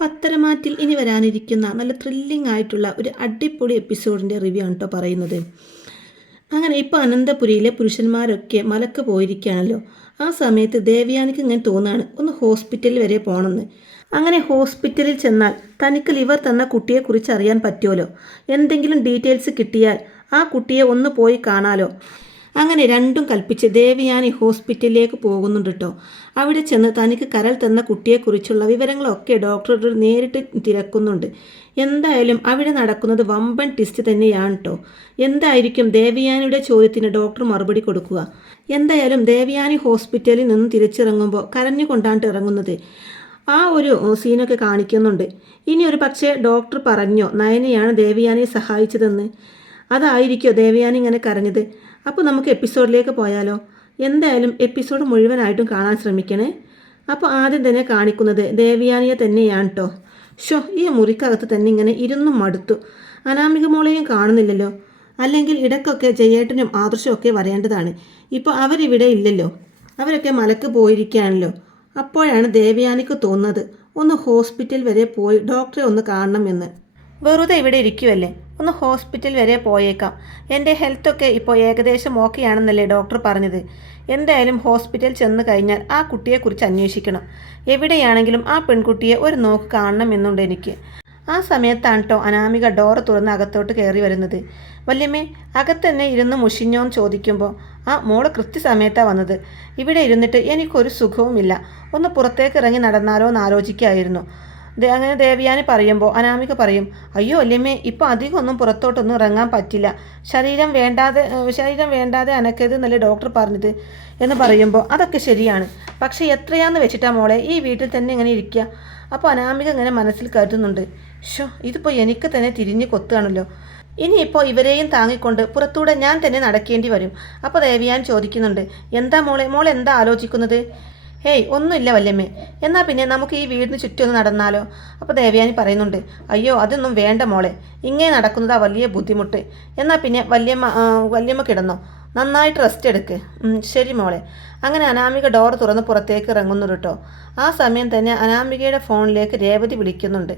പത്തരമാറ്റിൽ ഇനി വരാനിരിക്കുന്ന നല്ല ത്രില്ലിംഗ് ആയിട്ടുള്ള ഒരു അടിപൊളി എപ്പിസോഡിൻ്റെ റിവ്യൂ ആണ് കേട്ടോ പറയുന്നത്. അങ്ങനെ ഇപ്പോൾ അനന്തപുരിയിലെ പുരുഷന്മാരൊക്കെ മലക്ക് പോയിരിക്കുകയാണല്ലോ. ആ സമയത്ത് ദേവയാനിക്ക് ഇങ്ങനെ തോന്നുകയാണ് ഒന്ന് ഹോസ്പിറ്റലിൽ വരെ പോകണമെന്ന്. അങ്ങനെ ഹോസ്പിറ്റലിൽ ചെന്നാൽ തനിക്ക് ലിവർ തന്ന കുട്ടിയെക്കുറിച്ച് അറിയാൻ പറ്റുമല്ലോ. എന്തെങ്കിലും ഡീറ്റെയിൽസ് കിട്ടിയാൽ ആ കുട്ടിയെ ഒന്ന് പോയി കാണാലോ. അങ്ങനെ രണ്ടും കൽപ്പിച്ച് ദേവയാനി ഹോസ്പിറ്റലിലേക്ക് പോകുന്നുണ്ട് കേട്ടോ. അവിടെ ചെന്ന് തനിക്ക് കരൾ തന്ന കുട്ടിയെക്കുറിച്ചുള്ള വിവരങ്ങളൊക്കെ ഡോക്ടറോട് നേരിട്ട് തിരക്കുന്നുണ്ട്. എന്തായാലും അവിടെ നടക്കുന്നത് വമ്പൻ ടിസ്റ്റ് തന്നെയാണ് കേട്ടോ. എന്തായിരിക്കും ദേവയാനിയുടെ ചോദ്യത്തിന് ഡോക്ടർ മറുപടി കൊടുക്കുക? എന്തായാലും ദേവയാനി ഹോസ്പിറ്റലിൽ നിന്ന് തിരിച്ചിറങ്ങുമ്പോൾ കരഞ്ഞുകൊണ്ടാണ് ഇറങ്ങുന്നത്. ആ ഒരു സീനൊക്കെ കാണിക്കുന്നുണ്ട്. ഇനി ഒരു പക്ഷേ ഡോക്ടർ പറഞ്ഞോ നയനയാണ് ദേവയാനിയെ സഹായിച്ചതെന്ന്? അതായിരിക്കോ ദേവയാനി ഇങ്ങനെ കരഞ്ഞത്? അപ്പോൾ നമുക്ക് എപ്പിസോഡിലേക്ക് പോയാലോ? എന്തായാലും എപ്പിസോഡ് മുഴുവനായിട്ടും കാണാൻ ശ്രമിക്കണേ. അപ്പോൾ ആദ്യം തന്നെ കാണിക്കുന്നത് ദേവയാനിയെ തന്നെയാണ് കേട്ടോ. ഈ മുറിക്കകത്ത് തന്നെ ഇങ്ങനെ ഇരുന്നും മടുത്തു. അനാമിക മോളെയും കാണുന്നില്ലല്ലോ. അല്ലെങ്കിൽ ഇടയ്ക്കൊക്കെ ജയേട്ടനും ആദർശവും ഒക്കെ വരേണ്ടതാണ്. ഇപ്പോൾ അവരിവിടെ ഇല്ലല്ലോ. അവരൊക്കെ മലക്ക് പോയിരിക്കുകയാണല്ലോ. അപ്പോഴാണ് ദേവയാനിക്ക് തോന്നുന്നത് ഒന്ന് ഹോസ്പിറ്റൽ വരെ പോയി ഡോക്ടറെ ഒന്ന് കാണണമെന്ന്. വെറുതെ ഇവിടെ ഇരിക്കുമല്ലേ, ഒന്ന് ഹോസ്പിറ്റൽ വരെ പോയേക്കാം. എൻ്റെ ഹെൽത്തൊക്കെ ഇപ്പോൾ ഏകദേശം ഓക്കെയാണെന്നല്ലേ ഡോക്ടർ പറഞ്ഞത്. എന്തായാലും ഹോസ്പിറ്റൽ ചെന്ന് കഴിഞ്ഞാൽ ആ കുട്ടിയെക്കുറിച്ച് അന്വേഷിക്കണം. എവിടെയാണെങ്കിലും ആ പെൺകുട്ടിയെ ഒരു നോക്ക് കാണണമെന്നുണ്ട് എനിക്ക്. ആ സമയത്താണ് കേട്ടോ അനാമിക ഡോറ് തുറന്ന് അകത്തോട്ട് കയറി വരുന്നത്. വല്യമ്മേ, അകത്തന്നെ ഇരുന്ന് മുഷിഞ്ഞോന്ന് ചോദിക്കുമ്പോൾ മോള് കൃത്യസമയത്താണ് വന്നത്. ഇവിടെ ഇരുന്നിട്ട് എനിക്കൊരു സുഖവുമില്ല. ഒന്ന് പുറത്തേക്ക് ഇറങ്ങി നടന്നാലോ എന്ന് ആലോചിക്കായിരുന്നു. അങ്ങനെ ദേവയാനി പറയുമ്പോൾ അനാമിക പറയും, അയ്യോ വല്യമ്മേ, ഇപ്പോൾ അധികം ഒന്നും പുറത്തോട്ടൊന്നും ഇറങ്ങാൻ പറ്റില്ല. ശരീരം വേണ്ടാതെ അനക്കരുത് എന്നല്ലേ ഡോക്ടർ പറഞ്ഞത് എന്ന് പറയുമ്പോൾ അതൊക്കെ ശരിയാണ്. പക്ഷേ എത്രയാന്ന് വെച്ചിട്ടാ മോളെ ഈ വീട്ടിൽ തന്നെ ഇങ്ങനെ ഇരിക്കുക? അപ്പോൾ അനാമിക ഇങ്ങനെ മനസ്സിൽ കരുതുന്നുണ്ട്, ഇതിപ്പോൾ എനിക്ക് തന്നെ തിരിഞ്ഞ് കൊത്തുകയാണല്ലോ. ഇനിയിപ്പോൾ ഇവരെയും താങ്ങിക്കൊണ്ട് പുറത്തൂടെ ഞാൻ തന്നെ നടക്കേണ്ടി വരും. അപ്പോൾ ദേവയാനി ചോദിക്കുന്നുണ്ട്, എന്താ മോളെ എന്താ ആലോചിക്കുന്നത്? ഹേയ്, ഒന്നുമില്ല വല്യമ്മേ. എന്നാൽ പിന്നെ നമുക്ക് ഈ വീടിന് ചുറ്റും ഒന്ന് നടന്നാലോ? അപ്പോൾ ദേവയാനി പറയുന്നുണ്ട്, അയ്യോ അതൊന്നും വേണ്ട മോളെ, ഇങ്ങനെ നടക്കുന്നതാ വലിയ ബുദ്ധിമുട്ട്. എന്നാൽ പിന്നെ വല്യമ്മ കിടന്നോ, നന്നായിട്ട് റെസ്റ്റ് എടുക്ക്. ശരി മോളെ. അങ്ങനെ അനാമിക ഡോർ തുറന്ന് പുറത്തേക്ക് ഇറങ്ങുന്നു കേട്ടോ. ആ സമയം തന്നെ അനാമികയുടെ ഫോണിലേക്ക് രേവതി വിളിക്കുന്നുണ്ട്.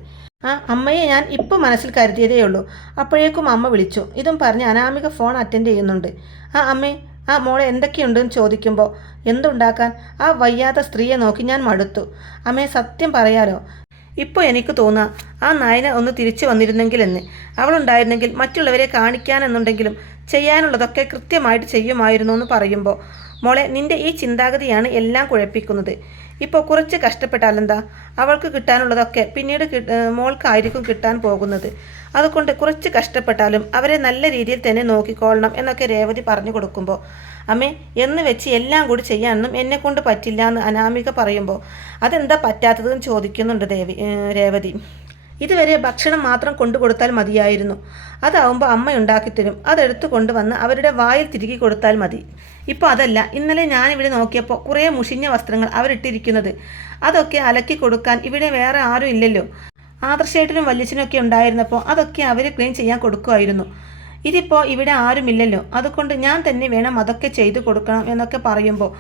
അമ്മയെ ഞാൻ ഇപ്പോൾ മനസ്സിൽ കരുതിയതേ ഉള്ളൂ, അപ്പോഴേക്കും അമ്മ വിളിച്ചു. ഇതും പറഞ്ഞ് അനാമിക ഫോൺ അറ്റൻഡ് ചെയ്യുന്നുണ്ട്. അമ്മേ, മോളെ എന്തൊക്കെയുണ്ടെന്ന് ചോദിക്കുമ്പോൾ എന്തുണ്ടാക്കാൻ, ആ വയ്യാത്ത സ്ത്രീയെ നോക്കി ഞാൻ മടുത്തു. അമ്മേ, സത്യം പറയാലോ, ഇപ്പോൾ എനിക്ക് തോന്നുക ആ നയന ഒന്ന് തിരിച്ചു വന്നിരുന്നെങ്കിലെന്ന്. അവളുണ്ടായിരുന്നെങ്കിൽ മറ്റുള്ളവരെ കാണിക്കാനെന്നുണ്ടെങ്കിലും ചെയ്യാനുള്ളതൊക്കെ കൃത്യമായിട്ട് ചെയ്യുമായിരുന്നു എന്ന് പറയുമ്പോൾ, മോളെ നിൻ്റെ ഈ ചിന്താഗതിയാണ് എല്ലാം കുഴപ്പിക്കുന്നത്. ഇപ്പോൾ കുറച്ച് കഷ്ടപ്പെട്ടാലെന്താ, അവൾക്ക് കിട്ടാനുള്ളതൊക്കെ പിന്നീട് മോൾക്കായിരിക്കും കിട്ടാൻ പോകുന്നത്. അതുകൊണ്ട് കുറച്ച് കഷ്ടപ്പെട്ടാലും അവരെ നല്ല രീതിയിൽ തന്നെ നോക്കിക്കൊള്ളണം എന്നൊക്കെ രേവതി പറഞ്ഞു കൊടുക്കുമ്പോൾ, അമ്മേ എന്ന് വെച്ച് എല്ലാം കൂടി ചെയ്യാനൊന്നും എന്നെക്കൊണ്ട് പറ്റില്ല എന്ന് അനാമിക പറയുമ്പോൾ, അതെന്താ പറ്റാത്തതെന്ന് ചോദിക്കുന്നുണ്ട് രേവതി. ഇതുവരെ ഭക്ഷണം മാത്രം കൊണ്ടുകൊടുത്താൽ മതിയായിരുന്നു. അതാവുമ്പോൾ അമ്മ ഉണ്ടാക്കിത്തരും. അതെടുത്തു കൊണ്ടുവന്ന് അവരുടെ വായിൽ തിരികെ കൊടുത്താൽ മതി. ഇപ്പോൾ അതല്ല. ഇന്നലെ ഞാനിവിടെ നോക്കിയപ്പോൾ കുറേ മുഷിഞ്ഞ വസ്ത്രങ്ങൾ അവരിട്ടിരിക്കുന്നത്. അതൊക്കെ അലക്കി കൊടുക്കാൻ ഇവിടെ വേറെ ആരും ഇല്ലല്ലോ. ആദർശേട്ടനും വല്യച്ഛനൊക്കെ ഉണ്ടായിരുന്നപ്പോൾ അതൊക്കെ അവർ ക്ലീൻ ചെയ്യാൻ കൊടുക്കുമായിരുന്നു. ഇതിപ്പോൾ ഇവിടെ ആരുമില്ലല്ലോ. അതുകൊണ്ട് ഞാൻ തന്നെ വേണം അതൊക്കെ ചെയ്തു കൊടുക്കണം എന്നൊക്കെ പറയുമ്പോൾ,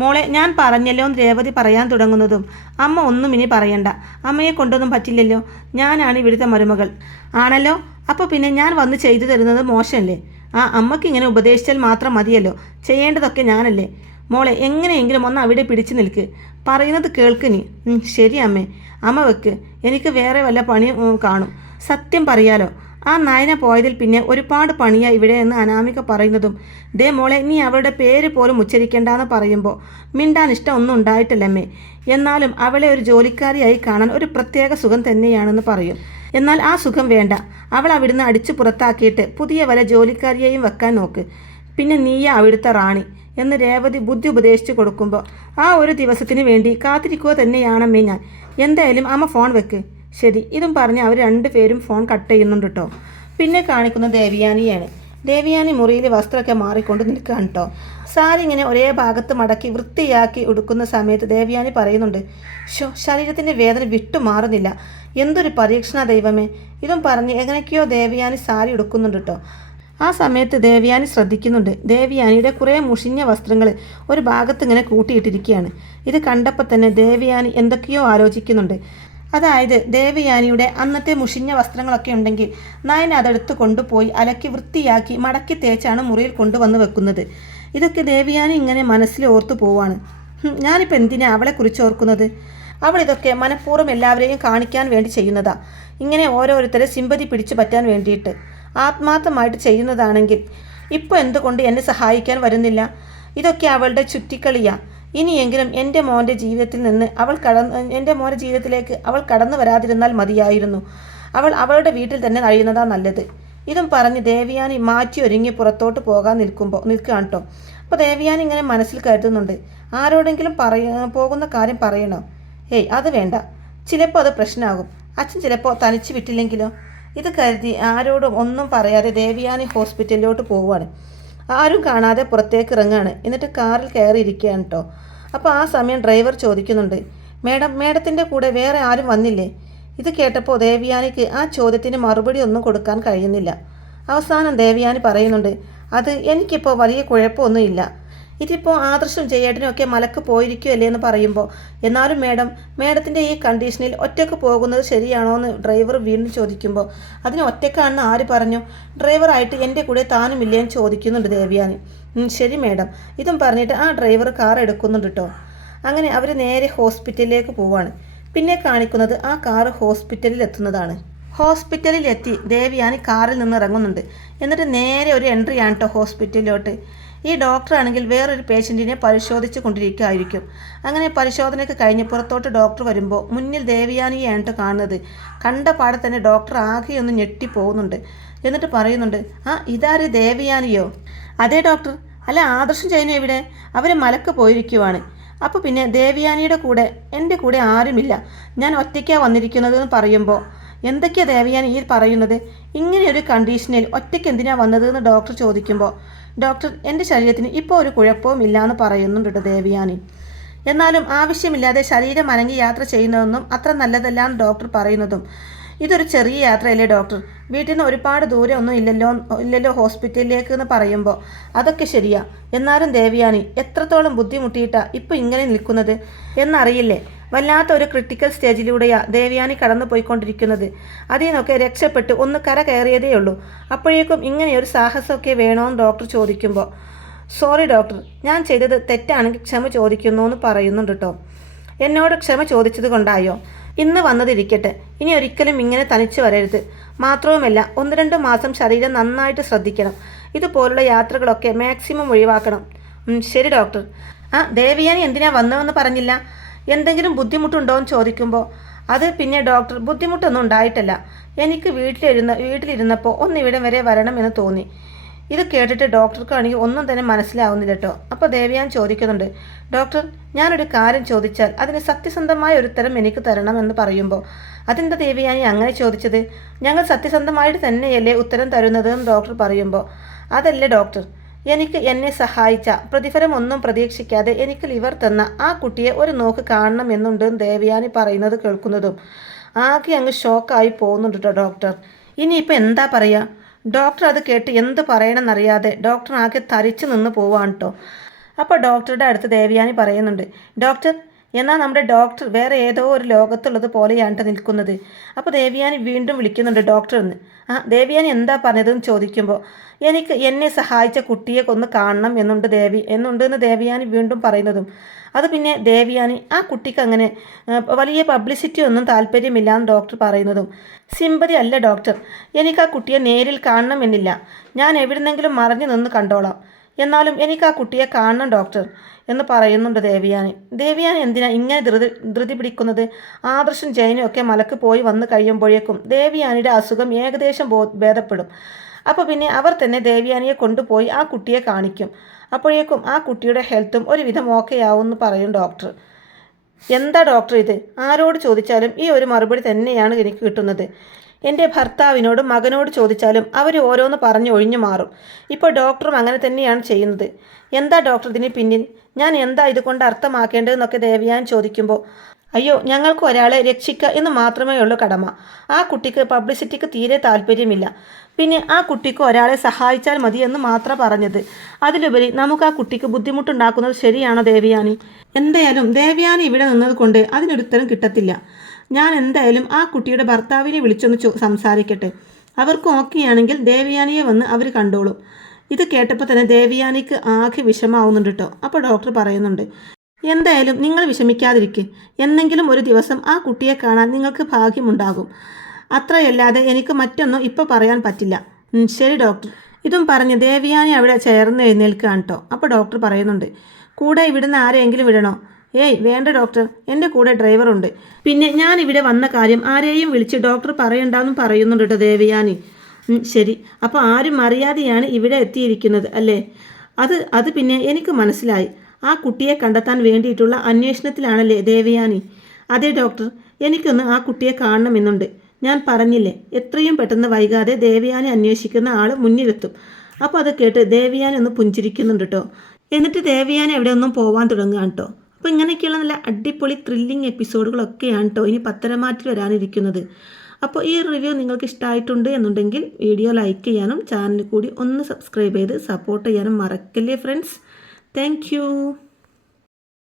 മോളെ ഞാൻ പറഞ്ഞല്ലോ എന്ന് രേവതി പറയാൻ തുടങ്ങുന്നതും, അമ്മ ഒന്നും ഇനി പറയണ്ട, അമ്മയെ കൊണ്ടൊന്നും പറ്റില്ലല്ലോ, ഞാനാണ് ഇവിടുത്തെ മരുമകൾ. ആണല്ലോ, അപ്പോൾ പിന്നെ ഞാൻ വന്ന് ചെയ്തു തരുന്നത് മോശമല്ലേ? അമ്മയ്ക്ക് ഇങ്ങനെ ഉപദേശിച്ചാൽ മാത്രം മതിയല്ലോ, ചെയ്യേണ്ടതൊക്കെ ഞാനല്ലേ? മോളെ എങ്ങനെയെങ്കിലും ഒന്ന് അവിടെ പിടിച്ചു നിൽക്ക്, പറയുന്നത് കേൾക്ക് നീ. ശരി അമ്മേ, അമ്മ വെക്ക്, എനിക്ക് വേറെ വല്ല പണിയും കാണും. സത്യം പറയാലോ, ആ നയന പോയതിൽ പിന്നെ ഒരുപാട് പണിയാ ഇവിടെ എന്ന് അനാമിക പറയുന്നതും, ദേ മോളെ നീ അവളുടെ പേര് പോലും ഉച്ചരിക്കേണ്ടെന്ന് പറയുമ്പോൾ, മിണ്ടാൻ ഇഷ്ടം ഒന്നും ഉണ്ടായിട്ടില്ലമ്മേ. എന്നാലും അവളെ ഒരു ജോലിക്കാരിയായി കാണാൻ ഒരു പ്രത്യേക സുഖം തന്നെയാണെന്ന് പറയും. എന്നാൽ ആ സുഖം വേണ്ട, അവൾ അവിടുന്ന് അടിച്ചു പുറത്താക്കിയിട്ട് പുതിയ വല്ല ജോലിക്കാരിയെയും വെക്കാൻ നോക്ക്. പിന്നെ നീയാ അവിടുത്തെ റാണി എന്ന് രേവതി ബുദ്ധി ഉപദേശിച്ചു കൊടുക്കുമ്പോൾ, ആ ഒരു ദിവസത്തിന് വേണ്ടി കാത്തിരിക്കുക തന്നെയാണമ്മേ ഞാൻ. എന്തായാലും അമ്മ ഫോൺ വെക്ക്. ശരി. ഇതും പറഞ്ഞ് അവർ രണ്ടുപേരും ഫോൺ കട്ട് ചെയ്യുന്നുണ്ട് കേട്ടോ. പിന്നെ കാണിക്കുന്ന ദേവയാനിയാണ്. ദേവയാനി മുറിയിൽ വസ്ത്രമൊക്കെ മാറിക്കൊണ്ട് നിൽക്കുകയാണ് കേട്ടോ. സാരി ഇങ്ങനെ ഒരേ ഭാഗത്ത് മടക്കി വൃത്തിയാക്കി ഉടുക്കുന്ന സമയത്ത് ദേവയാനി പറയുന്നുണ്ട്, ശരീരത്തിൻ്റെ വേദന വിട്ടുമാറുന്നില്ല, എന്തൊരു പരീക്ഷണ ദൈവമേ. ഇതും പറഞ്ഞ് എങ്ങനെയൊക്കെയോ ദേവയാനി സാരി ഉടുക്കുന്നുണ്ട് കേട്ടോ. ആ സമയത്ത് ദേവയാനി ശ്രദ്ധിക്കുന്നുണ്ട്, ദേവയാനിയുടെ കുറേ മുഷിഞ്ഞ വസ്ത്രങ്ങൾ ഒരു ഭാഗത്ത് ഇങ്ങനെ കൂട്ടിയിട്ടിരിക്കുകയാണ്. ഇത് കണ്ടപ്പോൾ തന്നെ ദേവയാനി എന്തൊക്കെയോ ആലോചിക്കുന്നുണ്ട്. അതായത് ദേവയാനിയുടെ അന്നത്തെ മുഷിഞ്ഞ വസ്ത്രങ്ങളൊക്കെ ഉണ്ടെങ്കിൽ നയൻ അതെടുത്ത് കൊണ്ടുപോയി അലക്കി വൃത്തിയാക്കി മടക്കി തേച്ചാണ് മുറിയിൽ കൊണ്ടുവന്ന് വെക്കുന്നത്. ഇതൊക്കെ ദേവയാനി ഇങ്ങനെ മനസ്സിൽ ഓർത്തു പോവാണ്. ഞാനിപ്പോൾ എന്തിനാ അവളെക്കുറിച്ച് ഓർക്കുന്നത്? അവൾ ഇതൊക്കെ മനഃപൂർവ്വം എല്ലാവരെയും കാണിക്കാൻ വേണ്ടി ചെയ്യുന്നതാ. ഇങ്ങനെ ഓരോരുത്തരെ സിമ്പതി പിടിച്ചു പറ്റാൻ വേണ്ടിയിട്ട് ആത്മാർത്ഥമായിട്ട് ചെയ്യുന്നതാണെങ്കിൽ ഇപ്പോൾ എന്തുകൊണ്ട് എന്നെ സഹായിക്കാൻ വരുന്നില്ല? ഇതൊക്കെ അവളുടെ ചുറ്റിക്കളിയാ. ഇനിയെങ്കിലും എൻ്റെ മോൻ്റെ ജീവിതത്തിൽ നിന്ന് എൻ്റെ മോൻ്റെ ജീവിതത്തിലേക്ക് അവൾ കടന്നു വരാതിരുന്നാൽ മതിയായിരുന്നു. അവളുടെ വീട്ടിൽ തന്നെ കഴിയുന്നതാ നല്ലത്. ഇതും പറഞ്ഞ് ദേവയാനി മാറ്റി ഒരുങ്ങി പുറത്തോട്ട് പോകാൻ നിൽക്കുകയാണ് കേട്ടോ. അപ്പോൾ ദേവയാനി ഇങ്ങനെ മനസ്സിൽ കരുതുന്നുണ്ട്, ആരോടെങ്കിലും പോകുന്ന കാര്യം പറയണോ? അത് വേണ്ട, ചിലപ്പോൾ അത് പ്രശ്നമാകും. അച്ഛൻ ചിലപ്പോൾ തനിച്ച് വിട്ടില്ലെങ്കിലോ? ഇത് കരുതി ആരോടും ഒന്നും പറയാതെ ദേവയാനി ഹോസ്പിറ്റലിലോട്ട് പോവുകയാണ്. ആരും കാണാതെ പുറത്തേക്ക് ഇറങ്ങുകയാണ്. എന്നിട്ട് കാറിൽ കയറിയിരിക്കുകയാണ് കേട്ടോ. അപ്പോൾ ആ സമയം ഡ്രൈവർ ചോദിക്കുന്നുണ്ട്, മേഡത്തിൻ്റെ കൂടെ വേറെ ആരും വന്നില്ലേ? ഇത് കേട്ടപ്പോൾ ദേവയാനിക്ക് ആ ചോദ്യത്തിന് മറുപടി ഒന്നും കൊടുക്കാൻ കഴിയുന്നില്ല. അവസാനം ദേവയാനി പറയുന്നുണ്ട്, അത് എനിക്കിപ്പോൾ വലിയ കുഴപ്പമൊന്നുമില്ല. ഇതിപ്പോൾ ആദർശം ജയേട്ടനൊക്കെ മലക്ക് പോയിരിക്കുമല്ലേ എന്ന് പറയുമ്പോൾ, എന്നാലും മേഡത്തിൻ്റെ ഈ കണ്ടീഷനിൽ ഒറ്റയ്ക്ക് പോകുന്നത് ശരിയാണോ എന്ന് ഡ്രൈവർ വീണ്ടും ചോദിക്കുമ്പോൾ, അതിന് ഒറ്റയ്ക്കാണെന്ന് ആര് പറഞ്ഞു? ഡ്രൈവറായിട്ട് എൻ്റെ കൂടെ താനുമില്ലേ എന്ന് ചോദിക്കുന്നുണ്ട് ദേവയാനി. ശരി മേഡം. ഇതും പറഞ്ഞിട്ട് ആ ഡ്രൈവർ കാർ എടുക്കുന്നുണ്ട് കേട്ടോ. അങ്ങനെ അവർ നേരെ ഹോസ്പിറ്റലിലേക്ക് പോവാണ്. പിന്നെ കാണിക്കുന്നത് ആ കാറ് ഹോസ്പിറ്റലിൽ എത്തുന്നതാണ്. ഹോസ്പിറ്റലിൽ എത്തി ദേവയാനി കാറിൽ നിന്ന് ഇറങ്ങുന്നുണ്ട്. എന്നിട്ട് നേരെ ഒരു എൻട്രിയാണ് കേട്ടോ ഹോസ്പിറ്റലിലോട്ട്. ഈ ഡോക്ടറാണെങ്കിൽ വേറൊരു പേഷ്യൻറ്റിനെ പരിശോധിച്ച് കൊണ്ടിരിക്കുകയായിരിക്കും. അങ്ങനെ പരിശോധനയ്ക്ക് കഴിഞ്ഞ് പുറത്തോട്ട് ഡോക്ടർ വരുമ്പോൾ മുന്നിൽ ദേവയാനിയാണ് കേട്ടോ കാണുന്നത്. കണ്ട പാടെ തന്നെ ഡോക്ടർ ആകെയൊന്ന് ഞെട്ടിപ്പോകുന്നുണ്ട്. എന്നിട്ട് പറയുന്നുണ്ട്, ഇതാര് ദേവയാനിയോ? അതെ ഡോക്ടർ. അല്ല, ആദർശം ചെയ്യുന്ന എവിടെ? അവർ മലക്ക് പോയിരിക്കുവാണ്. അപ്പോൾ പിന്നെ ദേവയാനിയുടെ കൂടെ എൻ്റെ കൂടെ ആരുമില്ല, ഞാൻ ഒറ്റയ്ക്കാണ് വന്നിരിക്കുന്നതെന്ന് പറയുമ്പോൾ, എന്തൊക്കെയാണ് ദേവയാനി ഈ പറയുന്നത്? ഇങ്ങനെയൊരു കണ്ടീഷനിൽ ഒറ്റയ്ക്ക് എന്തിനാണ് വന്നതെന്ന് ഡോക്ടർ ചോദിക്കുമ്പോൾ, ഡോക്ടർ എൻ്റെ ശരീരത്തിന് ഇപ്പോൾ ഒരു കുഴപ്പവും ഇല്ല എന്ന് പറയുന്നുണ്ട് ദേവയാനി. എന്നാലും ആവശ്യമില്ലാതെ ശരീരം അനങ്ങി യാത്ര ചെയ്യുന്നതൊന്നും അത്ര നല്ലതല്ല എന്ന് ഡോക്ടർ പറയുന്നതും, ഇതൊരു ചെറിയ യാത്രയല്ലേ ഡോക്ടർ, വീട്ടിൽ നിന്ന് ഒരുപാട് ദൂരം ഒന്നും ഇല്ലല്ലോ ഹോസ്പിറ്റലിലേക്ക് എന്ന് പറയുമ്പോൾ, അതൊക്കെ ശരിയാ. എന്നാലും ദേവയാനി എത്രത്തോളം ബുദ്ധിമുട്ടിയിട്ടാണ് ഇപ്പോൾ ഇങ്ങനെ നിൽക്കുന്നത് എന്നറിയില്ലേ? വല്ലാത്ത ഒരു ക്രിട്ടിക്കൽ സ്റ്റേജിലൂടെയാണ് ദേവയാനി കടന്നു പോയിക്കൊണ്ടിരിക്കുന്നത്. അതിൽ നിന്നൊക്കെ രക്ഷപ്പെട്ട് ഒന്ന് കര കയറിയതേ ഉള്ളൂ. അപ്പോഴേക്കും ഇങ്ങനെയൊരു സാഹസമൊക്കെ വേണമെന്ന് ഡോക്ടർ ചോദിക്കുമ്പോൾ, സോറി ഡോക്ടർ, ഞാൻ ചെയ്തത് തെറ്റാണെങ്കിൽ ക്ഷമ ചോദിക്കുന്നു എന്ന് പറയുന്നുണ്ട് കേട്ടോ. എന്നോട് ക്ഷമ ചോദിച്ചത് കൊണ്ടായോ? ഇന്ന് വന്നതിരിക്കട്ടെ, ഇനി ഒരിക്കലും ഇങ്ങനെ തനിച്ച് വരരുത്. മാത്രവുമല്ല 1-2 മാസം ശരീരം നന്നായിട്ട് ശ്രദ്ധിക്കണം. ഇതുപോലുള്ള യാത്രകളൊക്കെ മാക്സിമം ഒഴിവാക്കണം. ശരി ഡോക്ടർ. ദേവയാനി എന്തിനാ വന്നതെന്ന് പറഞ്ഞില്ല? എന്തെങ്കിലും ബുദ്ധിമുട്ടുണ്ടോ എന്ന് ചോദിക്കുമ്പോൾ, അത് പിന്നെ ഡോക്ടർ, ബുദ്ധിമുട്ടൊന്നും ഉണ്ടായിട്ടല്ല. എനിക്ക് വീട്ടിലിരുന്നപ്പോൾ ഒന്നിവിടം വരെ വരണമെന്ന് തോന്നി. ഇത് കേട്ടിട്ട് ഡോക്ടർക്കാണെങ്കിൽ ഒന്നും തന്നെ മനസ്സിലാവുന്നില്ല കേട്ടോ. അപ്പോൾ ദേവയാനി ചോദിക്കുന്നുണ്ട്, ഡോക്ടർ, ഞാനൊരു കാര്യം ചോദിച്ചാൽ അതിന് സത്യസന്ധമായ ഒരു ഉത്തരം എനിക്ക് തരണമെന്ന് പറയുമ്പോൾ, അതെന്താ ദേവയാനി അങ്ങനെ ചോദിച്ചത്? ഞങ്ങൾ സത്യസന്ധമായിട്ട് തന്നെയല്ലേ ഉത്തരം തരുന്നതെന്ന് ഡോക്ടർ പറയുമ്പോൾ, അതല്ലേ ഡോക്ടർ, എന്നെ സഹായിച്ച പ്രതിഫലം ഒന്നും പ്രതീക്ഷിക്കാതെ എനിക്ക് ലിവർ തന്ന ആ കുട്ടിയെ ഒരു നോക്ക് കാണണമെന്നുണ്ട് ദേവയാനി പറയുന്നത് കേൾക്കുന്നതും ആകെ അങ്ങ് ഷോക്കായി പോകുന്നുണ്ട് കേട്ടോ ഡോക്ടർ. ഇനിയിപ്പോൾ എന്താ പറയുക? ഡോക്ടർ അത് കേട്ട് എന്ത് പറയണമെന്നറിയാതെ ഡോക്ടർ ആകെ തരിച്ചു നിന്ന് പോവാണ് കേട്ടോ. അപ്പോൾ ഡോക്ടറുടെ അടുത്ത് ദേവയാനി പറയുന്നുണ്ട്, ഡോക്ടർ, എന്നാൽ നമ്മുടെ ഡോക്ടർ വേറെ ഏതോ ഒരു ലോകത്തുള്ളത് പോലെയാണ് നിൽക്കുന്നത്. അപ്പോൾ ദേവയാനി വീണ്ടും വിളിക്കുന്നുണ്ട് ഡോക്ടർ എന്ന്. ദേവയാനി എന്താ പറഞ്ഞതെന്ന് ചോദിക്കുമ്പോൾ, എന്നെ സഹായിച്ച കുട്ടിയെ ഒന്ന് കാണണം എന്നുണ്ടെന്ന് ദേവയാനി വീണ്ടും പറയുന്നതും, അത് പിന്നെ ദേവയാനി ആ കുട്ടിക്ക് അങ്ങനെ വലിയ പബ്ലിസിറ്റി ഒന്നും താല്പര്യമില്ലാന്ന് ഡോക്ടർ പറയുന്നതും, സിമ്പതി അല്ല ഡോക്ടർ, എനിക്ക് ആ കുട്ടിയെ നേരിൽ കാണണമെന്നില്ല, ഞാൻ എവിടുന്നെങ്കിലും മറഞ്ഞു നിന്ന് കണ്ടോളാം, എന്നാലും എനിക്ക് ആ കുട്ടിയെ കാണണം ഡോക്ടർ എന്ന് പറയുന്നുണ്ട് ദേവയാനി. ദേവയാനി എന്തിനാ ഇങ്ങനെ ധൃതി പിടിക്കുന്നത്? ആദർശം ജയനും ഒക്കെ മലക്ക് പോയി വന്ന് കഴിയുമ്പോഴേക്കും ദേവയാനിയുടെ അസുഖം ഏകദേശം ഭേദപ്പെടും. അപ്പോൾ പിന്നെ അവർ തന്നെ ദേവയാനിയെ കൊണ്ടുപോയി ആ കുട്ടിയെ കാണിക്കും. അപ്പോഴേക്കും ആ കുട്ടിയുടെ ഹെൽത്തും ഒരുവിധം ഓക്കെ ആവുമെന്ന് പറയും ഡോക്ടർ. എന്താ ഡോക്ടർ ഇത്? ആരോട് ചോദിച്ചാലും ഈ ഒരു മറുപടി തന്നെയാണ് എനിക്ക് കിട്ടുന്നത്. എൻ്റെ ഭർത്താവിനോടും മകനോട് ചോദിച്ചാലും അവർ ഓരോന്ന് പറഞ്ഞ് ഒഴിഞ്ഞു മാറും. ഇപ്പോൾ ഡോക്ടറും അങ്ങനെ തന്നെയാണ് ചെയ്യുന്നത്. എന്താ ഡോക്ടർ ഇതിന് പിന്നിൽ? ഞാൻ എന്താ ഇതുകൊണ്ട് അർത്ഥമാക്കേണ്ടതെന്നൊക്കെ ദേവയാനി ചോദിക്കുമ്പോൾ, അയ്യോ, ഞങ്ങൾക്ക് ഒരാളെ രക്ഷിക്കുക എന്ന് മാത്രമേ ഉള്ളൂ കടമ. ആ കുട്ടിക്ക് പബ്ലിസിറ്റിക്ക് തീരെ താല്പര്യമില്ല. പിന്നെ ആ കുട്ടിക്ക് ഒരാളെ സഹായിച്ചാൽ മതി എന്ന് മാത്രം പറഞ്ഞത്. അതിലുപരി നമുക്ക് ആ കുട്ടിക്ക് ബുദ്ധിമുട്ടുണ്ടാക്കുന്നത് ശരിയാണോ ദേവയാനി? എന്തായാലും ദേവയാനി ഇവിടെ നിന്നത് കൊണ്ട് അതിനൊരുത്തരം കിട്ടത്തില്ല. ഞാൻ എന്തായാലും ആ കുട്ടിയുടെ ഭർത്താവിനെ വിളിച്ചൊന്ന് സംസാരിക്കട്ടെ. അവർക്ക് ഓക്കെയാണെങ്കിൽ ദേവയാനിയെ വന്ന് അവർ കണ്ടോളും. ഇത് കേട്ടപ്പോൾ തന്നെ ദേവയാനിക്ക് ആകെ വിഷമാവുന്നുണ്ട് കേട്ടോ. അപ്പോൾ ഡോക്ടർ പറയുന്നുണ്ട്, എന്തായാലും നിങ്ങൾ വിഷമിക്കാതിരിക്കുക. എന്നെങ്കിലും ഒരു ദിവസം ആ കുട്ടിയെ കാണാൻ നിങ്ങൾക്ക് ഭാഗ്യമുണ്ടാകും. അത്രയല്ലാതെ എനിക്ക് മറ്റൊന്നും ഇപ്പോൾ പറയാൻ പറ്റില്ല. ശരി ഡോക്ടർ. ഇതും പറഞ്ഞ് ദേവയാനി അവിടെ ചേർന്ന് എഴുന്നേൽക്കുകയാണ് കേട്ടോ. അപ്പോൾ ഡോക്ടർ പറയുന്നുണ്ട്, കൂടെ ഇവിടുന്ന് ആരെയെങ്കിലും വിടണോ? ഏയ് വേണ്ട ഡോക്ടർ, എൻ്റെ കൂടെ ഡ്രൈവറുണ്ട്. പിന്നെ ഞാൻ ഇവിടെ വന്ന കാര്യം ആരെയും വിളിച്ച് ഡോക്ടർ പറയണ്ടെന്നും പറയുന്നുണ്ട് കേട്ടോ ദേവയാനി. ശരി, അപ്പോൾ ആരും അറിയാതെയാണ് ഇവിടെ എത്തിയിരിക്കുന്നത് അല്ലേ? അത് പിന്നെ എനിക്ക് മനസ്സിലായി. ആ കുട്ടിയെ കണ്ടെത്താൻ വേണ്ടിയിട്ടുള്ള അന്വേഷണത്തിലാണല്ലേ ദേവയാനി? അതെ ഡോക്ടർ, എനിക്കൊന്ന് ആ കുട്ടിയെ കാണണമെന്നുണ്ട്. ഞാൻ പറഞ്ഞില്ലേ, എത്രയും പെട്ടെന്ന് വൈകാതെ ദേവയാനി അന്വേഷിക്കുന്ന ആൾ മുന്നിലെത്തും. അപ്പോൾ അത് കേട്ട് ദേവയാനി ഒന്ന് പുഞ്ചിരിക്കുന്നുണ്ട് കേട്ടോ. എന്നിട്ട് ദേവയാനി എവിടെ ഒന്നും പോവാൻ തുടങ്ങുകയാണ് കേട്ടോ. അപ്പോൾ ഇങ്ങനെയൊക്കെയുള്ള നല്ല അടിപൊളി ത്രില്ലിങ് എപ്പിസോഡുകളൊക്കെയാണ് കേട്ടോ ഇനി പത്തരമാറ്റിൽ വരാനിരിക്കുന്നത്. അപ്പോൾ ഈ റിവ്യൂ നിങ്ങൾക്ക് ഇഷ്ടമായിട്ടുണ്ട് എന്നുണ്ടെങ്കിൽ വീഡിയോ ലൈക്ക് ചെയ്യാനും ചാനൽ കൂടി ഒന്ന് സബ്സ്ക്രൈബ് ചെയ്ത് സപ്പോർട്ട് ചെയ്യാനും മറക്കല്ലേ ഫ്രണ്ട്സ്. താങ്ക്